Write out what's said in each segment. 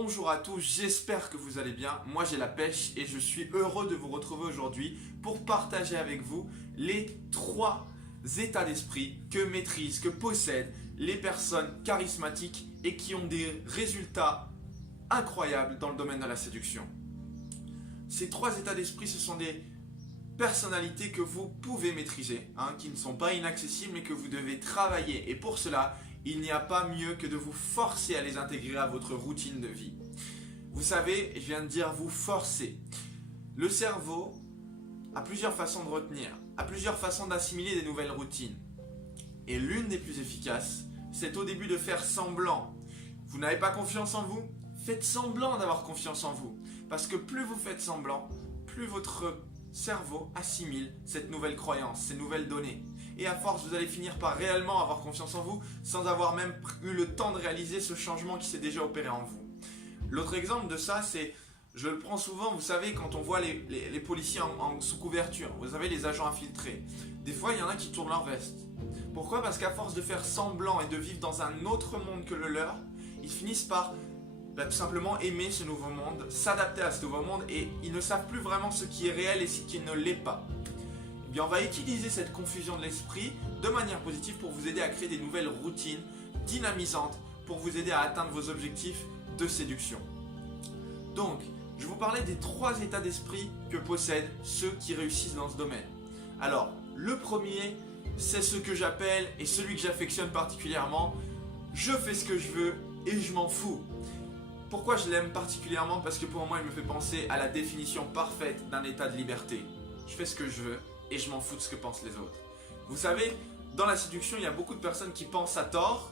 Bonjour à tous, j'espère que vous allez bien. Moi j'ai la pêche et je suis heureux de vous retrouver aujourd'hui pour partager avec vous les 3 états d'esprit que maîtrisent, que possèdent les personnes charismatiques et qui ont des résultats incroyables dans le domaine de la séduction. Ces 3 états d'esprit, ce sont des personnalités que vous pouvez maîtriser, qui ne sont pas inaccessibles mais que vous devez travailler. Et pour cela, il n'y a pas mieux que de vous forcer à les intégrer à votre routine de vie. Vous savez, je viens de dire vous forcer. Le cerveau a plusieurs façons de retenir, a plusieurs façons d'assimiler des nouvelles routines. Et l'une des plus efficaces, c'est au début de faire semblant. Vous n'avez pas confiance en vous? Faites semblant d'avoir confiance en vous. Parce que plus vous faites semblant, plus votre cerveau assimile cette nouvelle croyance, ces nouvelles données. Et à force, vous allez finir par réellement avoir confiance en vous sans avoir même eu le temps de réaliser ce changement qui s'est déjà opéré en vous. L'autre exemple de ça, c'est, je le prends souvent, vous savez, quand on voit les policiers en sous-couverture, vous savez, les agents infiltrés. Des fois, il y en a qui tournent leur veste. Pourquoi? Parce qu'à force de faire semblant et de vivre dans un autre monde que le leur, ils finissent par tout simplement aimer ce nouveau monde, s'adapter à ce nouveau monde et ils ne savent plus vraiment ce qui est réel et ce qui ne l'est pas. Eh bien, on va utiliser cette confusion de l'esprit de manière positive pour vous aider à créer des nouvelles routines dynamisantes pour vous aider à atteindre vos objectifs de séduction. Donc, je vous parlais des 3 états d'esprit que possèdent ceux qui réussissent dans ce domaine. Alors, le premier, c'est ce que j'appelle, et celui que j'affectionne particulièrement, je fais ce que je veux et je m'en fous. Pourquoi je l'aime particulièrement? Parce que pour moi, il me fait penser à la définition parfaite d'un état de liberté. Je fais ce que je veux et je m'en fous de ce que pensent les autres. Vous savez, dans la séduction, il y a beaucoup de personnes qui pensent à tort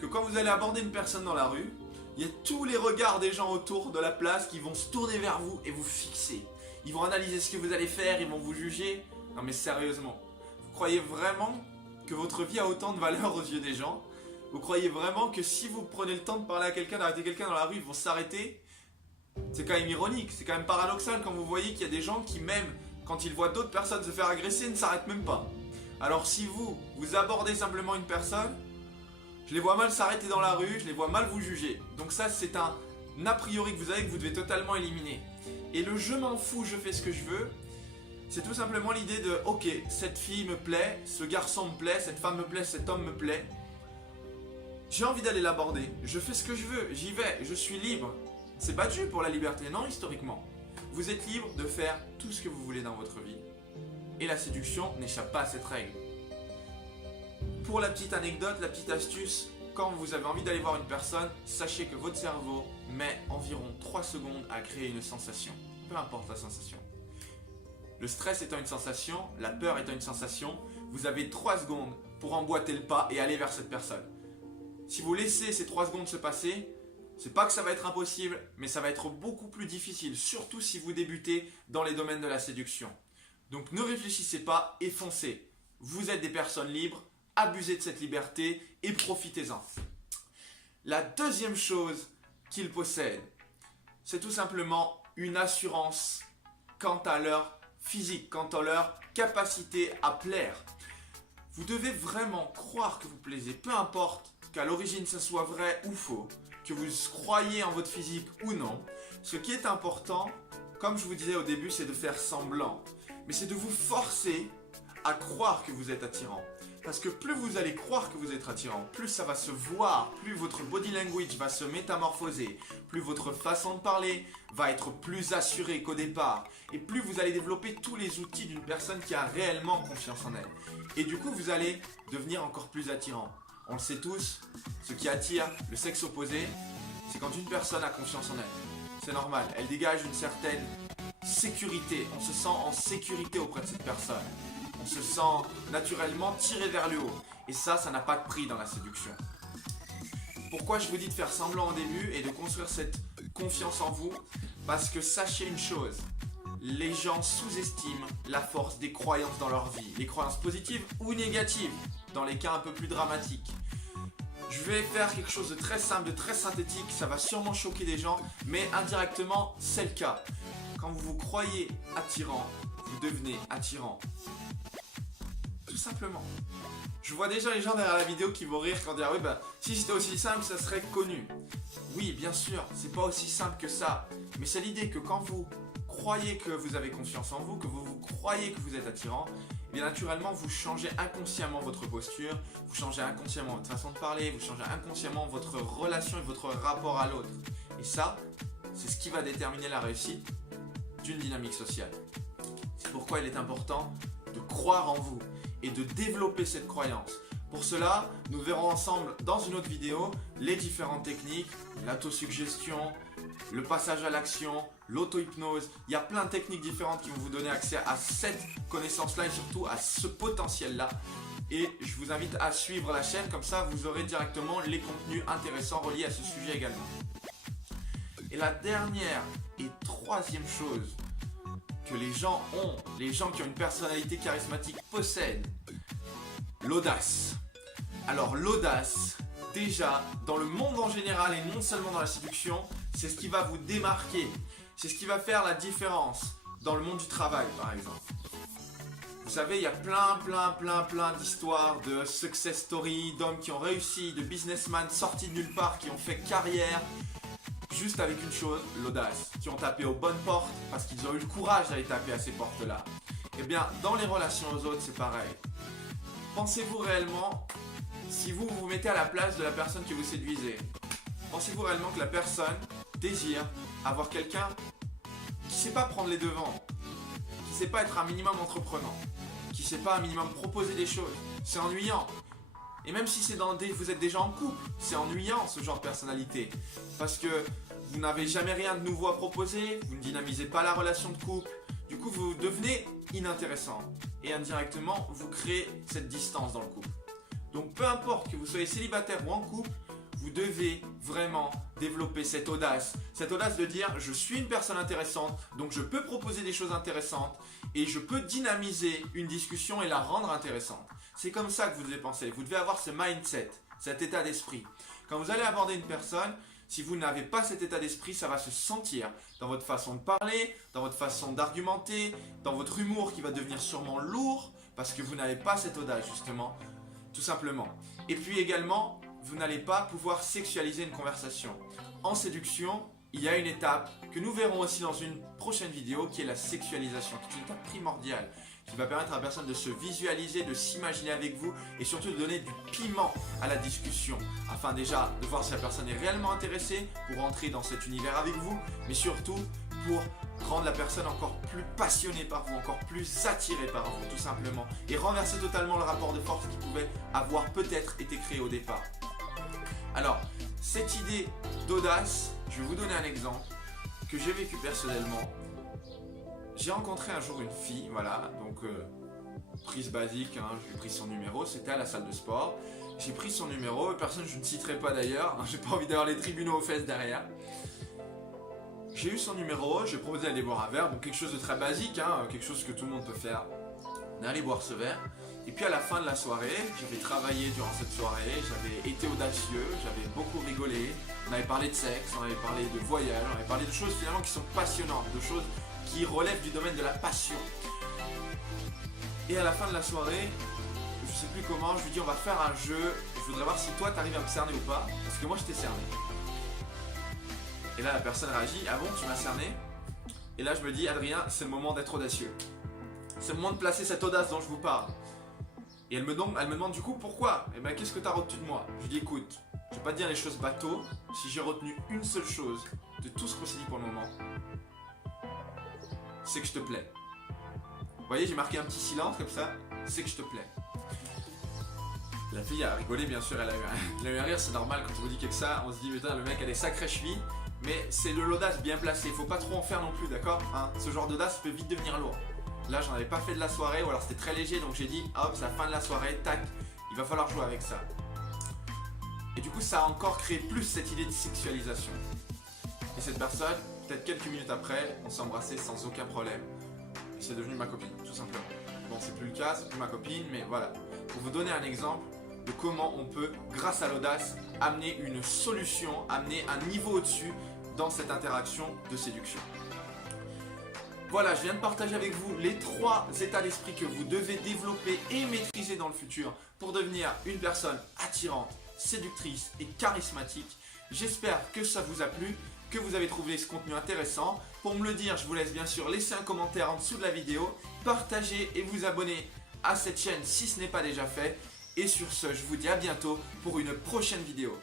que quand vous allez aborder une personne dans la rue, il y a tous les regards des gens autour de la place qui vont se tourner vers vous et vous fixer. Ils vont analyser ce que vous allez faire, ils vont vous juger. Non mais sérieusement, vous croyez vraiment que votre vie a autant de valeur aux yeux des gens? Vous croyez vraiment que si vous prenez le temps de parler à quelqu'un, d'arrêter quelqu'un dans la rue, ils vont s'arrêter? C'est quand même ironique, c'est quand même paradoxal quand vous voyez qu'il y a des gens qui même, quand ils voient d'autres personnes se faire agresser, ne s'arrêtent même pas. Alors si vous abordez simplement une personne, je les vois mal s'arrêter dans la rue, je les vois mal vous juger. Donc ça c'est un a priori que vous avez que vous devez totalement éliminer. Et le je m'en fous, je fais ce que je veux, c'est tout simplement l'idée de ok, cette fille me plaît, ce garçon me plaît, cette femme me plaît, cet homme me plaît. J'ai envie d'aller l'aborder, je fais ce que je veux, j'y vais, je suis libre. C'est battu pour la liberté, non historiquement. Vous êtes libre de faire tout ce que vous voulez dans votre vie. Et la séduction n'échappe pas à cette règle. Pour la petite anecdote, la petite astuce, quand vous avez envie d'aller voir une personne, sachez que votre cerveau met environ 3 secondes à créer une sensation. Peu importe la sensation. Le stress étant une sensation, la peur étant une sensation, vous avez 3 secondes pour emboîter le pas et aller vers cette personne. Si vous laissez ces 3 secondes se passer, c'est pas que ça va être impossible, mais ça va être beaucoup plus difficile, surtout si vous débutez dans les domaines de la séduction. Donc ne réfléchissez pas et foncez. Vous êtes des personnes libres, abusez de cette liberté et profitez-en. La deuxième chose qu'ils possèdent, c'est tout simplement une assurance quant à leur physique, quant à leur capacité à plaire. Vous devez vraiment croire que vous plaisez, peu importe qu'à l'origine ça soit vrai ou faux, que vous croyez en votre physique ou non. Ce qui est important, comme je vous disais au début, c'est de faire semblant. Mais c'est de vous forcer à croire que vous êtes attirant. Parce que plus vous allez croire que vous êtes attirant, plus ça va se voir, plus votre body language va se métamorphoser, plus votre façon de parler va être plus assurée qu'au départ, et plus vous allez développer tous les outils d'une personne qui a réellement confiance en elle. Et du coup, vous allez devenir encore plus attirant. On le sait tous, ce qui attire le sexe opposé, c'est quand une personne a confiance en elle. C'est normal, elle dégage une certaine sécurité, on se sent en sécurité auprès de cette personne. On se sent naturellement tiré vers le haut. Et ça n'a pas de prix dans la séduction. Pourquoi je vous dis de faire semblant au début et de construire cette confiance en vous? Parce que sachez une chose, les gens sous-estiment la force des croyances dans leur vie. Les croyances positives ou négatives, dans les cas un peu plus dramatiques. Je vais faire quelque chose de très simple, de très synthétique, ça va sûrement choquer des gens, mais indirectement, c'est le cas. Quand vous vous croyez attirant, vous devenez attirant. Tout simplement. Je vois déjà les gens derrière la vidéo qui vont rire quand dire oui si c'était aussi simple ça serait connu. Oui, bien sûr, c'est pas aussi simple que ça. Mais c'est l'idée que quand vous croyez que vous avez confiance en vous, que vous croyez que vous êtes attirant, et bien naturellement, vous changez inconsciemment votre posture, vous changez inconsciemment votre façon de parler, vous changez inconsciemment votre relation et votre rapport à l'autre. Et ça, c'est ce qui va déterminer la réussite d'une dynamique sociale. C'est pourquoi il est important de croire en vous et de développer cette croyance. Pour cela, nous verrons ensemble dans une autre vidéo les différentes techniques, l'autosuggestion, le passage à l'action, l'auto-hypnose. Il y a plein de techniques différentes qui vont vous donner accès à cette connaissance-là et surtout à ce potentiel-là. Et je vous invite à suivre la chaîne, comme ça vous aurez directement les contenus intéressants reliés à ce sujet également. Et la dernière et troisième chose que les gens ont, les gens qui ont une personnalité charismatique possèdent, l'audace. Alors l'audace, déjà, dans le monde en général et non seulement dans la séduction, c'est ce qui va vous démarquer. C'est ce qui va faire la différence dans le monde du travail, par exemple. Vous savez, il y a plein d'histoires de success stories, d'hommes qui ont réussi, de businessmen sortis de nulle part, qui ont fait carrière, juste avec une chose, l'audace, qui ont tapé aux bonnes portes parce qu'ils ont eu le courage d'aller taper à ces portes-là. Eh bien, dans les relations aux autres, c'est pareil. Pensez-vous réellement, si vous vous mettez à la place de la personne que vous séduisez, pensez-vous réellement que la personne désire avoir quelqu'un qui ne sait pas prendre les devants, qui ne sait pas être un minimum entreprenant, qui ne sait pas un minimum proposer des choses? C'est ennuyant. Et même si vous êtes déjà en couple, c'est ennuyant ce genre de personnalité. Parce que vous n'avez jamais rien de nouveau à proposer, vous ne dynamisez pas la relation de couple. Du coup, vous devenez inintéressant. Et indirectement, vous créez cette distance dans le couple. Donc peu importe que vous soyez célibataire ou en couple, vous devez vraiment développer cette audace. Cette audace de dire, je suis une personne intéressante, donc je peux proposer des choses intéressantes et je peux dynamiser une discussion et la rendre intéressante. C'est comme ça que vous devez penser. Vous devez avoir ce mindset, cet état d'esprit. Quand vous allez aborder une personne, si vous n'avez pas cet état d'esprit, ça va se sentir dans votre façon de parler, dans votre façon d'argumenter, dans votre humour qui va devenir sûrement lourd parce que vous n'avez pas cette audace justement, tout simplement. Et puis également, vous n'allez pas pouvoir sexualiser une conversation. En séduction, il y a une étape que nous verrons aussi dans une prochaine vidéo qui est la sexualisation, qui est une étape primordiale, qui va permettre à la personne de se visualiser, de s'imaginer avec vous et surtout de donner du piment à la discussion afin déjà de voir si la personne est réellement intéressée pour entrer dans cet univers avec vous, mais surtout pour rendre la personne encore plus passionnée par vous, encore plus attirée par vous tout simplement et renverser totalement le rapport de force qui pouvait avoir peut-être été créé au départ. Alors, cette idée d'audace, je vais vous donner un exemple que j'ai vécu personnellement. J'ai rencontré un jour une fille, voilà, donc prise basique, hein, j'ai pris son numéro, c'était à la salle de sport. J'ai pris son numéro, personne je ne citerai pas d'ailleurs, hein, j'ai pas envie d'avoir les tribunaux aux fesses derrière. J'ai eu son numéro, j'ai proposé d'aller boire un verre, donc quelque chose de très basique, hein, quelque chose que tout le monde peut faire. On est allé boire ce verre, et puis à la fin de la soirée, j'avais travaillé durant cette soirée, j'avais été audacieux, j'avais beaucoup rigolé, on avait parlé de sexe, on avait parlé de voyage, on avait parlé de choses finalement qui sont passionnantes, de choses qui relève du domaine de la passion. Et à la fin de la soirée, je sais plus comment, je lui dis on va faire un jeu, je voudrais voir si toi tu arrives à me cerner ou pas, parce que moi je t'ai cerné. Et là la personne réagit, ah bon tu m'as cerné? Et là je me dis Adrien, c'est le moment d'être audacieux. C'est le moment de placer cette audace dont je vous parle. Et elle me demande du coup pourquoi? Et bien qu'est-ce que tu as retenu de moi? Je lui dis écoute, je vais pas te dire les choses bateau, si j'ai retenu une seule chose de tout ce qu'on s'est dit pour le moment, c'est que je te plais. Vous voyez, j'ai marqué un petit silence comme ça, c'est que je te plais. La fille a rigolé, bien sûr, elle a eu un rire, c'est normal quand on vous dit quelque ça, on se dit putain, le mec a des sacrées chevilles, mais c'est de l'audace bien placée, faut pas trop en faire non plus, d'accord, hein? Ce genre d'audace peut vite devenir lourd. Là, j'en avais pas fait de la soirée, ou alors c'était très léger, donc j'ai dit hop, c'est la fin de la soirée, tac, il va falloir jouer avec ça. Et du coup, ça a encore créé plus cette idée de sexualisation. Et cette personne, peut-être quelques minutes après, on s'est embrassé sans aucun problème. Et c'est devenu ma copine, tout simplement. Bon, c'est plus le cas, c'est plus ma copine, mais voilà. Pour vous donner un exemple de comment on peut, grâce à l'audace, amener une solution, amener un niveau au-dessus dans cette interaction de séduction. Voilà, je viens de partager avec vous les 3 états d'esprit que vous devez développer et maîtriser dans le futur pour devenir une personne attirante, séductrice et charismatique. J'espère que ça vous a plu, que vous avez trouvé ce contenu intéressant. Pour me le dire, je vous laisse bien sûr laisser un commentaire en dessous de la vidéo, partager et vous abonner à cette chaîne si ce n'est pas déjà fait. Et sur ce, je vous dis à bientôt pour une prochaine vidéo.